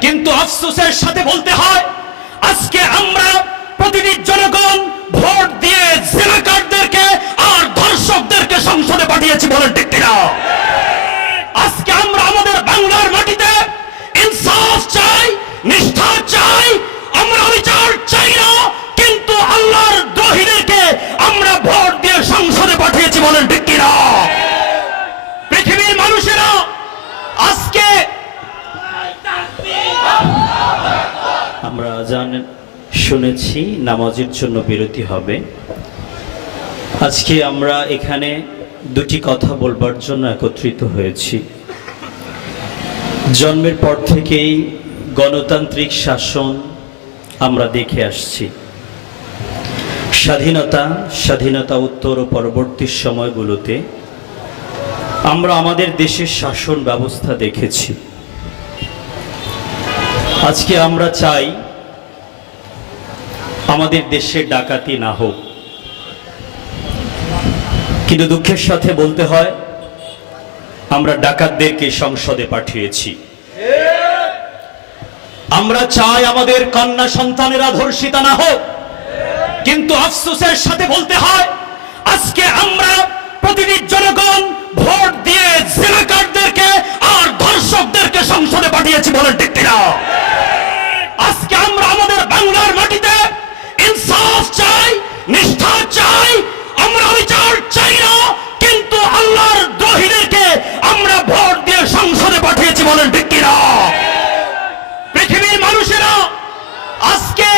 কিন্তু আফসোসের সাথে বলতে হয় আজকে আমরা প্রতিটি জনগণ ভোট আমরা আজান শুনেছি, নামাজের জন্য বিরতি হবে। আজকে আমরা এখানে দুটি কথা বলবার জন্য একত্রিত হয়েছি। জন্মের পর থেকেই গণতান্ত্রিক শাসন আমরা দেখে আসছি। স্বাধীনতা স্বাধীনতা উত্তর ও পরবর্তী সময়গুলোতে আমরা আমাদের দেশের শাসন ব্যবস্থা দেখেছি। আজকে আমরা চাই আমাদের দেশে ডাকাতি না হোক। কিন্তু দুঃখের সাথে বলতে হয়, আমরা ডাকাতদেরকে সংসদে পাঠিয়েছি। আমরা চাই আমাদের কন্যা সন্তানেরা ধর্ষিতা না হোক। কিন্তু আফসোসের সাথে বলতে হয়, আজকে আমরা প্রতিটি নিষ্ঠা চাই, আমরা বিচার চাই না, কিন্তু আল্লাহর দ্রোহীদেরকে আমরা ভোট দিয়ে সংসদে পাঠিয়েছি বলেন কিনা? পৃথিবীর মানুষেরা আজকে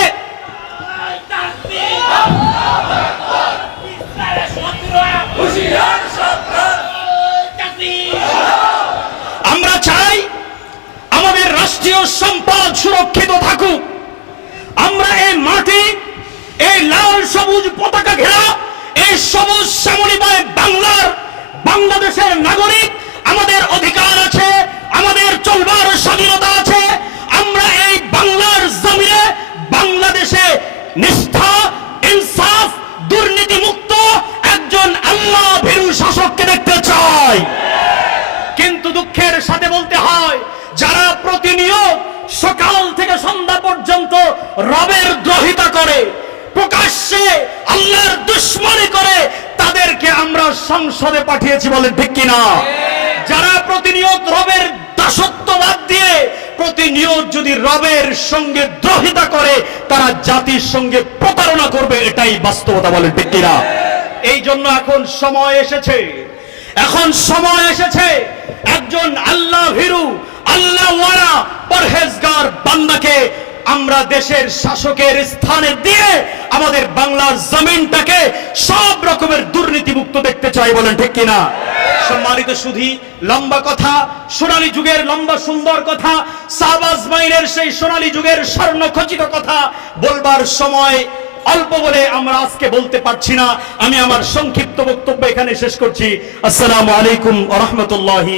আমরা চাই আমাদের রাষ্ট্রীয় সম্পদ সুরক্ষিত থাকুক আমরা এই মাটি এই লাল সবুজ পতাকা ঘেরা, এই সবুজ শ্যামলিময় বাংলার, বাংলাদেশের নাগরিক আমাদের অধিকার আছে, আমাদের চলবার স্বাধীনতা আছে। আমরা এই বাংলার জমিনে বাংলাদেশে নিষ্ঠা, ইনসাফ দুর্নীতি মুক্ত একজন আল্লাহ ভীরু শাসককে দেখতে চাই। কিন্তু দুঃখের সাথে বলতে হয়, যারা প্রতিনিয়ত সকাল থেকে সন্ধ্যা পর্যন্ত রবের দ্রোহিতা করে প্রকাশ্যে আল্লাহর দুশ্মনী করে তাদেরকে আমরা সংসদে পাঠিয়েছি বলে ঠিক কিনা? যারা প্রতিনিয়ত রবের দাসত্ববাদ দিয়ে প্রতিনিয়ত যদি রবের সঙ্গে দ্রোহিতা করে, তারা জাতির সঙ্গে প্রতারণা করবে, এটাই বাস্তবতা বলে ঠিক কিনা? এই জন্য এখন সময় এসেছে। এখন সময় এসেছে একজন আল্লাহ ভীরু, আল্লাহ ওয়ারা, পরহেজগার বান্দাকে আমরা দেশের শাসকের স্থানে দিয়ে আমাদের বাংলার জমিনটাকে সব রকমের দুর্নীতি মুক্ত দেখতে চাই বলেন ঠিক কিনা? সম্মানিত সুধী, লম্বা কথা, সোনালী যুগের লম্বা সুন্দর কথা সাবাজ মাইনের সেই সোনালী যুগের স্বর্ণ খচিত কথা বলবার সময় অল্প বলে আমরা আজকে বলতে পারছি না। আমি আমার সংক্ষিপ্ত বক্তব্য এখানে শেষ করছি। আসসালামু আলাইকুম ওয়া রাহমাতুল্লাহি